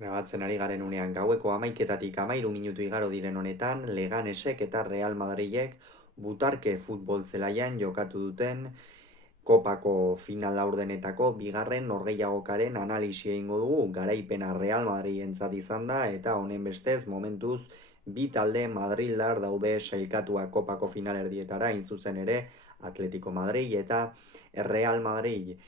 Grabatzen ari garen unean gaueko 11:13 igaro diren honetan, Leganesek eta Real Madrilek butarke futbol zelaian jokatu duten Kopako final laurdenetako bigarren norgehiagokaren analisia egingo dugu. Garaipena Real Madrilentzat izan da eta honen bestez momentuz bi talde Madrildar daude sailkatua Kopako finalerdietara, hain zuzen ere Atletico Madrid eta Real Madrid.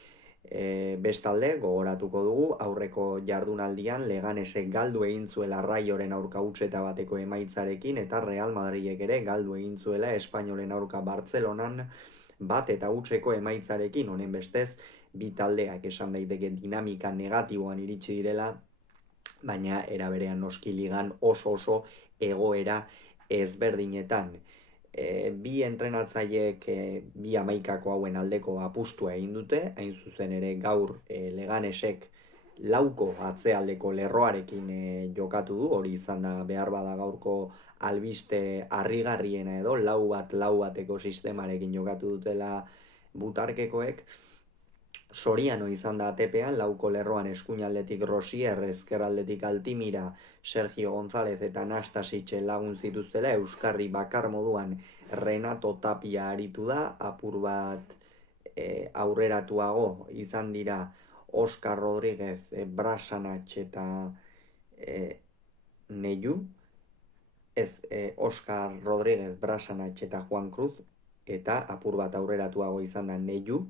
Bestalde, gogoratuko dugu, aurreko jardunaldian Leganesek galdu egin zuela Raioren aurka hutseta bateko emaitzarekin eta Real Madridek ere galdu egin zuela Espainolen aurka Bartzelonan bat eta hutseko emaitzarekin. Honen bestez, bi taldeak esan daiteke dinamika negatiboan iritsi direla, baina era berean noski ligan oso egoera ezberdinetan. Bi entrenatzaileek bi hamaikako hauen aldeko apustua egin dute, hain zuzen ere gaur Leganesek lauko atzealdeko lerroarekin jokatu du, hori izan da behar bada gaurko albiste harrigarriena edo, lau bateko sistemarekin jokatu dutela butarkekoek. Soriano izan da atepean, lauko lerroan eskuinaldetik Rosier, ezkerraldetik Altimira, Sergio González eta Nastasic lagun zituztela, Euskarri bakar moduan Renato Tapia aritu da, apur bat aurreratuago izan dira Oscar Rodríguez, Brasanach eta Neyu, Oscar Rodríguez, Brasanach eta Juan Cruz, eta apur bat aurreratuago izan da Neyu,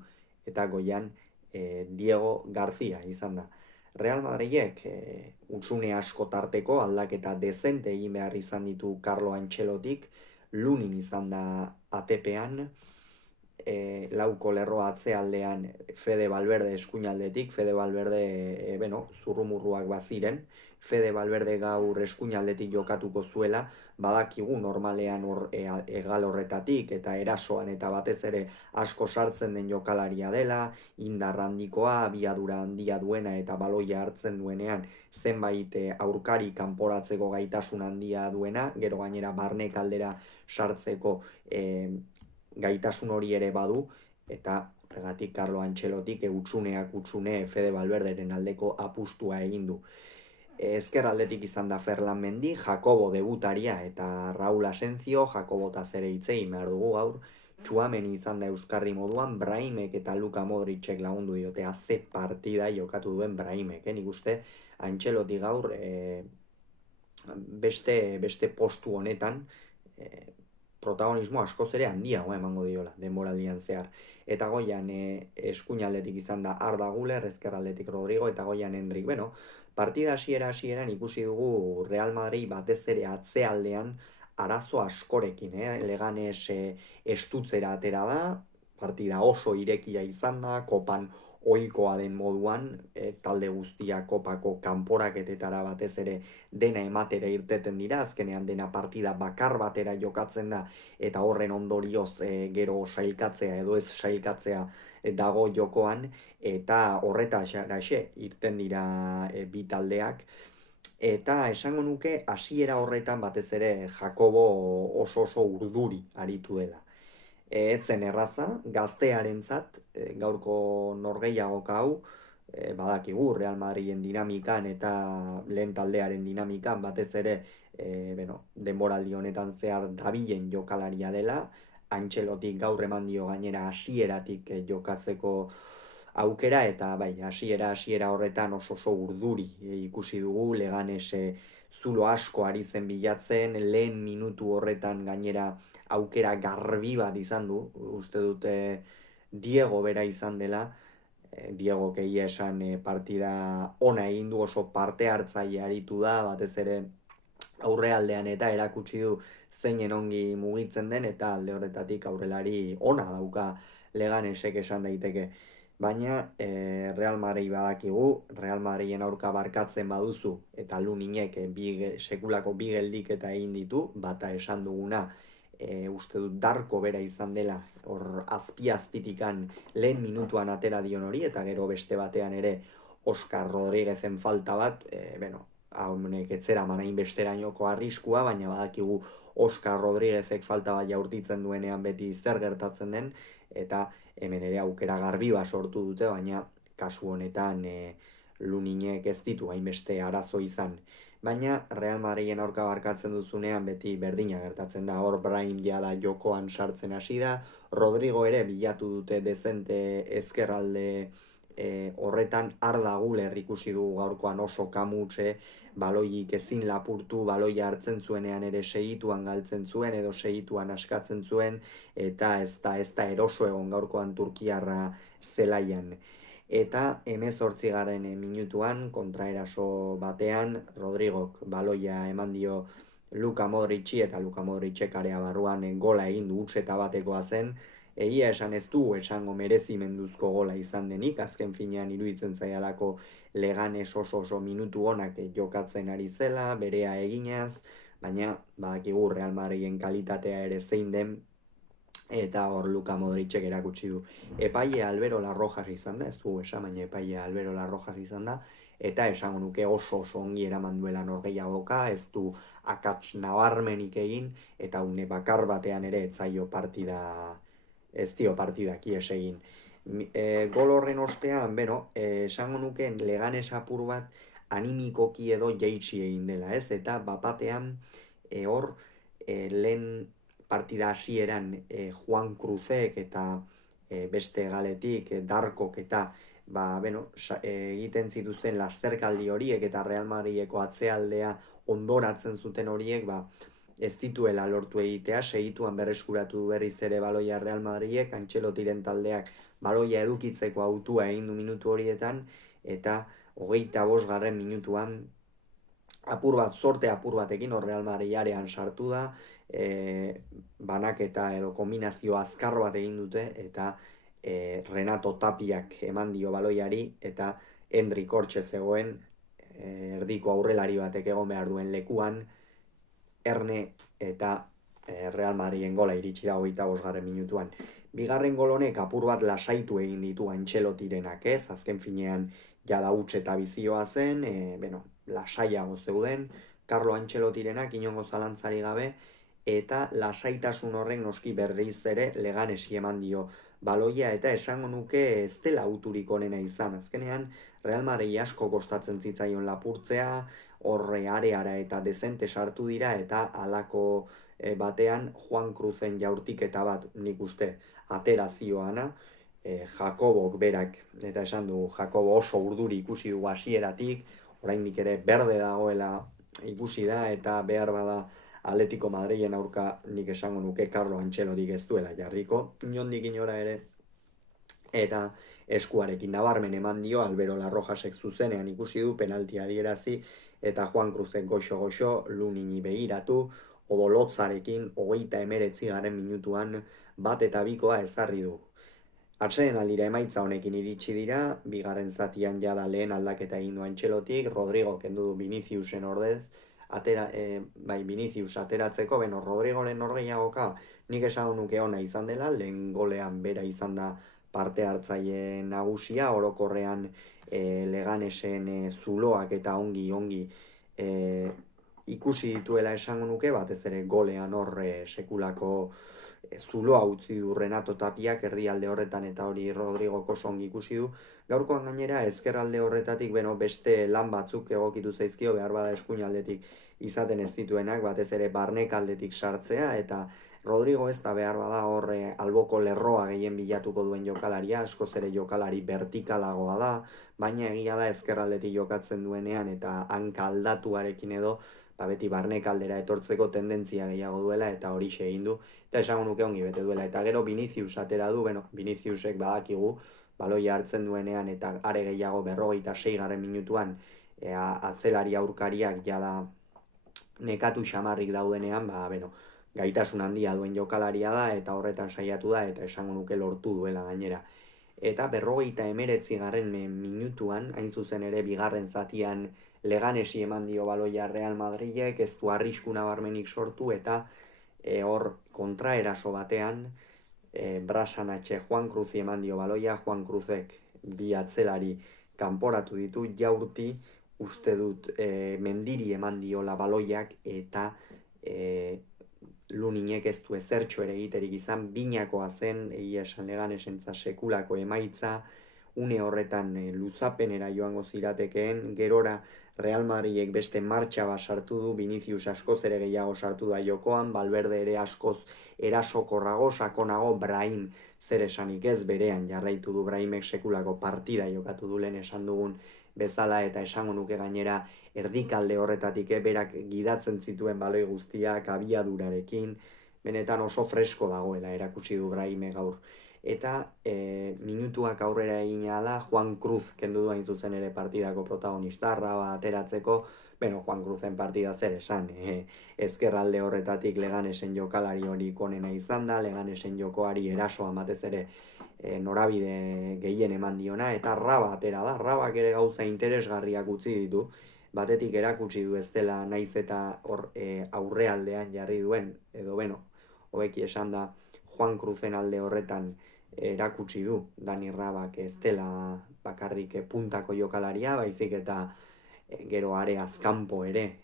eta goian Diego García izan da. Real Madridek utzune asko tarteko aldaketa dezente egin behar izan ditu Carlo Ancelotik, Lunin izan da atepean, lauko lerroa atzealdean Fede Valverde eskuinaldetik, Fede Valverde zurrumurruak baziren, Fede Valverde gaur eskuinaldetik jokatuko zuela, badakigu normalean egal horretatik eta erasoan eta batez ere asko sartzen den jokalaria dela, indar handikoa, abiadura handia duena eta baloia hartzen duenean zenbait aurkari kanporatzeko gaitasun handia duena, gero gainera barne kaldera sartzeko gaitasun hori ere badu, eta horregatik Carlo Ancelotik utsune Fede Valverderen aldeko apustua egin du. Ezker aldetik izan da Ferland Mendy, Jacobo debutaria eta Raúl Asensio, Jacobo tazere hitzei behar dugu gaur, Tchouaméni izan da euskarri moduan, Brahimek eta Luka Modricek lagundu diote ze partida jokatu duen Brahimek, nik uste Ancelotti gaur beste postu honetan protagonismo askoz ere handiago emango diola denboraldian zehar. Eta goian eskuinaldetik izan da Arda Güler, ezkerraldetik Rodrigo eta goian Endrick. Partida hasieran ikusi dugu Real Madrid batez ere atzealdean arazo askorekin, Leganes estutzera atera da, partida oso irekia izan da, kopan ohikoa den moduan, talde guztia kopako kanporaketetara batez ere dena ematera irteten dira, azkenean dena partida bakar batera jokatzen da, eta horren ondorioz gero sailkatzea edo ez sailkatzea dago jokoan, eta horretaraxe irten dira bi taldeak, eta esango nuke hasiera horretan batez ere Jacobo oso urduri aritu dela. Etzen erraza, gaztearentzat gaurko norgehiagoka hau, badakigu Real Madrilen dinamikan eta lehen taldearen dinamikan batez ere denboraldi honetan zehar dabilen jokalaria dela, Ancelotik gaur eman dio gainera hasieratik jokatzeko aukera, eta bai, hasiera horretan oso urduri ikusi dugu, Leganes zulo asko ari zen bilatzen, lehen minutu horretan gainera aukera garbi bat izan du, uste dute Diego bera izan dela, Diego keia esan partida ona egin du, oso parte hartzaile aritu da, batez ere aurrealdean eta erakutsi du zeinen ongi mugitzen den, eta alde horretatik aurrelari ona dauka Leganesek esan daiteke. Baina Real Madrid badakigu, Real Madrilen aurka barkatzen baduzu, eta Luninek sekulako bi geldiketa egin ditu, bata esan duguna, uste dut Darko bera izan dela, hor azpitikan lehen minutuan atera dion hori, eta gero beste batean ere Oscar Rodríguezen falta bat, haunek etzera manain besterainoko arriskua, baina badakigu Oscar Rodríguezek falta bat jaurtitzen duenean beti zer gertatzen den, eta hemen ere aukera garbi bat sortu dute, baina kasu honetan Luninek ez ditu hainbeste arazo izan. Baina Real Madriden aurka barkatzen duzunean beti berdina gertatzen da. Hor Brahim jada jokoan sartzen hasi da. Rodrigo ere bilatu dute dezente ezkerralde horretan. Arda Güler ikusi dugu gaurkoan oso kamutxe, baloiik ezin lapurtu, baloia hartzen zuenean ere segituan galtzen zuen edo segituan askatzen zuen, eta ez da eroso egon gaurkoan turkiarra zelaian. Eta 18. Minutuan, kontraeraso batean, Rodrigok baloia eman dio Luka Modrici, eta Luka Modricek area barruan gola egin du, hutseta batekoa zen. Egia esan ez du esango merezimenduzko gola izan denik, azken finean iruditzen zaialako Leganes oso minutu honak jokatzen ari zela, berea eginaz, baina badakigu Real Madriden kalitatea ere zein den, eta hor Luka Modricek erakutsi du. Epaile Alberola Rojas izan da, ez du esan, baina epaile Alberola Rojas izan da, eta esango nuke oso ongi eraman duela norgehiagoka, ez du akats nabarmenik egin, eta une bakar batean ere ez dio partidak ies egin. Gol horren ostean, esango nuke Leganes apur bat animikoki edo jaitsi egin dela, ez? Eta bapatean hor lehen partida hasieran Juan Cruzek eta beste galetik Darkok eta egiten zituzten lasterkaldi horiek eta Real Madrideko atzealdea ondoratzen zuten horiek, ez dituela lortu egitea, segituan berreskuratu berriz ere baloia Real Madridek, Antxelotiren taldeak baloia edukitzeko autua egin du minutu horietan, eta 25. Minutuan sorte apur batekin hor Real Madrid arean sartu da, banaketa edo kombinazio azkar bat egin dute, eta Renato Tapiak eman dio baloiari, eta Endrik hortxe zegoen, erdiko aurrelari batek egon behar duen lekuan, Erne eta Real Madriden gola iritsi da 25. Minutuan. Bigarren gol honek apur bat lasaitu egin ditu Antxelotirenak, ez? Azken finean jada huts eta bizioa zen, lasaiago zeuden, Carlo Antxelotirenak inongo zalantzari gabe, eta lasaitasun horren noski berriz ere Leganesi eman dio baloia, eta esango nuke ez dela auturik onena izan. Azkenean Real Madrid asko kostatzen zitzaion lapurtzea, horre areara eta dezente sartu dira, eta halako batean Juan Cruzen jaurtiketa bat nik uste atera zioana, Jakobok berak, eta esan du Jakobo oso urduri ikusi du hasieratik, oraindik ere berde dagoela ikusi da, eta behar bada Atletico Madrilen aurka nik esango nuke Carlo Antxelotik ez duela jarriko, inondik inora ere, eta eskuarekin nabarmen eman dio, Alberola Rojasek zuzenean ikusi du, penaltia adierazi, eta Juan Cruzek goxo, Lunini begiratu, odolotzarekin 39. Minutuan bat eta bikoa ezarri du. Atseden aldira emaitza honekin iritsi dira, bigarren zatian jada lehen aldaketa egin du Antxelotik, Rodrigo kendu du Viniciusen ordez, Vinicius ateratzeko, Rodrigoren norgehiagoka nik esango nuke ona izan dela, lehen golean bera izan da parte hartzaile nagusia, orokorrean Leganesen zuloak eta ongi ikusi dituela esango nuke, batez ere golean hor sekulako zuloa utzi du Renato Tapiak erdialde horretan, eta hori Rodrigo oso ongi ikusi du. Gaurkoan gainera ezkerralde horretatik beste lan batzuk egokitu zaizkio, behar bada eskuinaldetik izaten ez dituenak, batez ere barnekaldetik sartzea, eta Rodrigo ez da behar bada horre alboko lerroa gehien bilatuko duen jokalaria, askoz ere jokalari vertikalagoa da, baina egia da ezkerraldetik jokatzen duenean eta hanka aldatuarekin edo beti barnekaldera etortzeko tendentzia gehiago duela, eta hori egin du, eta esango nuke ongi bete duela. Eta gero Vinicius atera du, Viniciusek badakigu baloia hartzen duenean eta are gehiago 46. Minutuan atzelari aurkariak jada nekatu xamarrik daudenean, gaitasun handia duen jokalaria da, eta horretan saiatu da, eta esango nuke lortu duela gainera. Eta 59. Minutuan, hain zuzen ere bigarren zatian Leganesi eman dio baloia Real Madridek, ez du arrisku nabarmenik sortu, eta hor kontraeraso batean Brasanatxe Juan Cruzi eman dio baloia, Juan Cruzek bi atzelari kanporatu ditu, jaurti uste dut Mendiri eman diola baloiak, eta Luninek ez du ezertxo ere egiterik izan, binakoa zen, egia esan Leganesentza sekulako emaitza, une horretan luzapenera joango ziratekeen, gerora Real Madridek beste martxa bat sartu du, Vinicius askoz ere gehiago sartu da jokoan, Valverde ere askoz erasokorrago, sakonago, Brahim zer esanik ez, berean jarraitu du Brahimek sekulako partida jokatu du lehen esan dugun bezala, eta esango nuke gainera erdikalde horretatik berak gidatzen zituen baloi guztiak abiadurarekin, benetan oso fresko dagoela erakutsi du Brahime gaur. Eta minutuak aurrera egina da, Juan Cruz kendu du hain zuzen ere partidako protagonista, Raba ateratzeko, Juan Cruzen partida zer esan, ezkerralde horretatik Leganesen jokalari hori konena izan da, Leganesen jokoari erasoa batez ere norabide gehien eman diona, eta Raba atera da, Rabak ere gauza interesgarriak utzi ditu, batetik erakutsi du ez dela naiz eta aurrealdean jarri duen, edo hobeki esan da, Juan Cruzen alde horretan erakutsi du Dani Rabak ez dela bakarrik puntako jokalaria, baizik eta gero areaz kanpo ere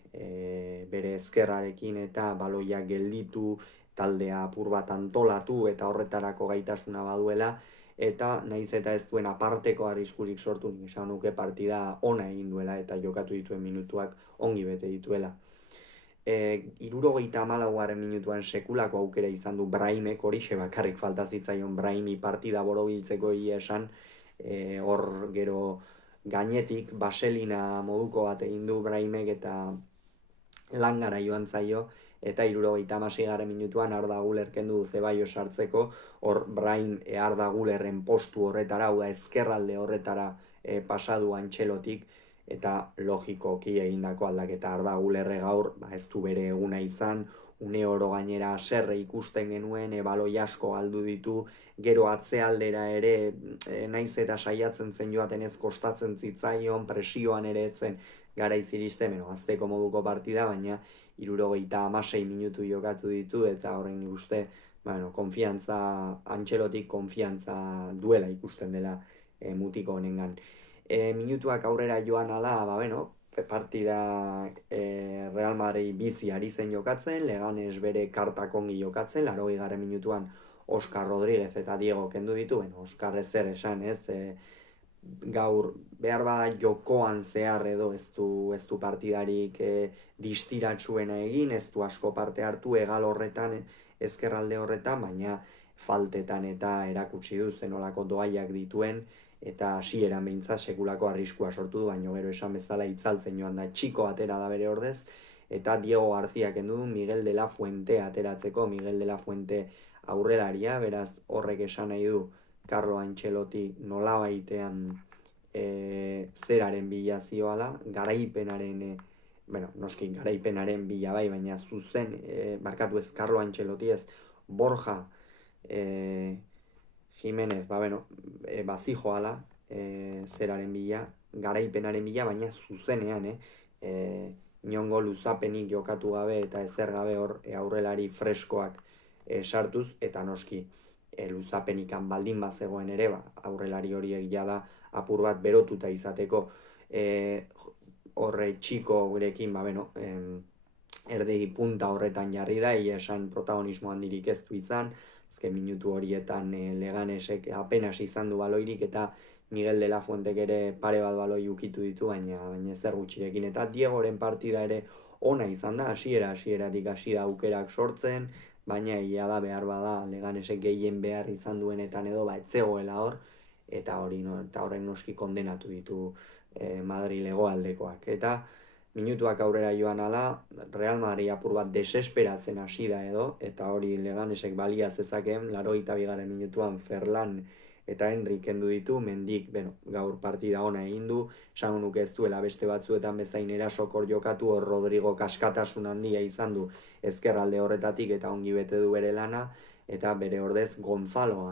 bere ezkerrarekin eta baloiak gelditu, taldea apur bat antolatu eta horretarako gaitasuna baduela, eta naiz eta ez duen aparteko arriskurik sortu, esan nuke partida ona egin duela eta jokatu dituen minutuak ongi bete dituela. 74. minutuan sekulako aukera izan du Brahimek, horixe bakarrik falta zitzaion Brahimi partida borobiltzeko esan, hor gero gainetik baselina moduko bat egin du Brahimek eta langara joan zaio, eta 76. minutuan Arda Güler kendu du Zeballos sartzeko, hor Brahim Arda Gülerren postu horretara, hau da ezkerralde horretara pasadu Antxelotik, eta logikoki egindako aldaketa Arda Gülerre gaur, ez du bere eguna izan, une oro gainera serre ikusten genuen, baloi asko galdu ditu, gero atzealdera ere, naiz eta saiatzen zen joaten ez kostatzen zitzaion, presioan ere etzen garaiz iristen, azteko moduko partida, baina 76 minutu jokatu ditu, eta horren uste, konfiantza, Antxelotik konfiantza duela ikusten dela mutiko honengan. Minutuak aurrera joan ala, partida Real Madrid bizi ari zen jokatzen, Leganes bere kartak ongi jokatzen, 80. minutuan Oscar Rodríguez eta Diego kendu ditu, Oscar ezer esan, ez, gaur behar bada jokoan zehar edo ez du partidarik distiratsuena egin, ez du asko parte hartu egal horretan, ezkerralde horretan, baina faltetan eta erakutsi du zenolako doaiak dituen, eta hasieran behintzat sekulako arriskua sortu du, baina gero esan bezala itzaltzen joan da, txiko atera da bere ordez, eta Diego García kendu du Miguel de la Fuente ateratzeko, Miguel de la Fuente aurrelaria, beraz horrek esan nahi du Carlo Ancelotti nolabaitean zeraren bila zioala, garaipenaren, noski garaipenaren bila bai, baina zuzen, barkatu ez Carlo Ancelotti ez, Borja Jimenez, bazijoala zeraren bila, garaipenaren bila, baina zuzenean, inongo luzapenik jokatu gabe eta ezer gabe hor aurrelari freskoak sartuz, eta noski luzapenikan baldin bazegoen ere, aurrelari hori egia da apur bat berotuta izateko, horre txiko gurekin, erdegi punta horretan jarri da, esan protagonismo handirik ez du izan, minutu horietan Leganesek apenas izan du baloirik, eta Miguel de la Fuentek ere pare bat baloi ukitu ditu, baina zer gutxirekin, eta Diegoren partida ere ona izan da, hasieratik hasi da aukerak sortzen, baina egia da behar bada Leganesek gehien behar izan duenetan edo etzegoela hor, eta horren noski kondenatu ditu Madrilego aldekoak, eta minutuak aurrera joan ala, Real Madrid apur bat desesperatzen hasi da edo, eta hori Leganesek balia zezakeen, 82. minutuan Ferlan eta Hendrik kendu ditu, Mendik, gaur partida ona egin du, esango nuke ez duela beste batzuetan bezain erasokor jokatu, hor Rodrigo kaskatasun handia izan du ezkerralde horretatik eta ongi bete du bere lana, eta bere ordez Gonzalo,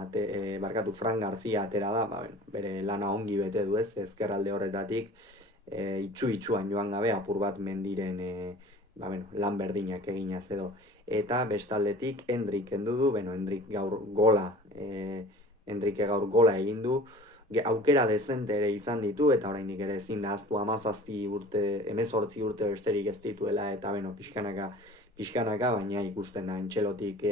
Fran García atera da, bere lana ongi bete du ez, ezkerralde horretatik, itxuan joan gabe apur bat Mendiren lan berdinak eginaz edo, eta bestaldetik Hendrik kendu du, Hendrik gaur gola egin du, aukera dezente ere izan ditu, eta oraindik ere ezin da ahaztu 18 urte besterik ez dituela, eta pixkanaka, baina ikusten da Antxelotik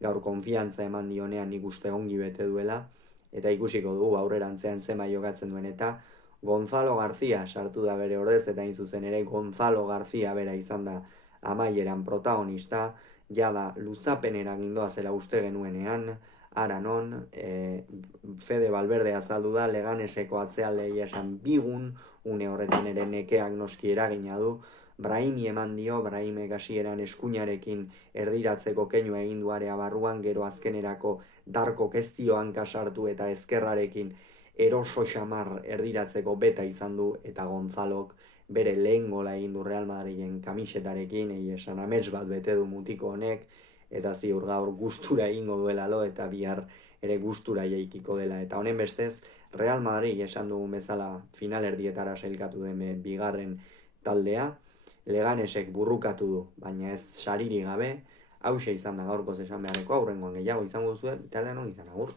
gaur konfiantza eman dionean nik uste ongi bete duela, eta ikusiko dugu aurrerantzean zema jokatzen duen, eta Gonzalo García sartu da bere ordez, eta hain zuzen ere Gonzalo García bera izan da amaieran protagonista, jada luzapenera gindoa zela uste genuenean, ara non, Fede Valverde azaldu da, Leganeseko atzealdei esan bigun, une horretan ere nekeak noski eragina du, Brahimi eman dio, Brahimek hasieran eskuinarekin erdiratzeko keinua egin du area barruan, gero azkenerako Darkok ez dio hanka sartu eta ezkerrarekin eroso xamar erdiratzeko beta izan du, eta Gonzalok bere lehen gola egin du Real Madriden kamisetarekin, esan amets bat bete du mutiko honek, eta ziur gaur gustura egingo duela lo, eta bihar ere gustura jaikiko dela. Eta honen bestez, Real Madrid esan dugun bezala finalerdietara sailkatu den bigarren taldea, Leganesek burrukatu du, baina ez sariri gabe, hause izan da gaurkoz esan beharreko, aurrengoan gehiago izango zuen, taldean on izan agur.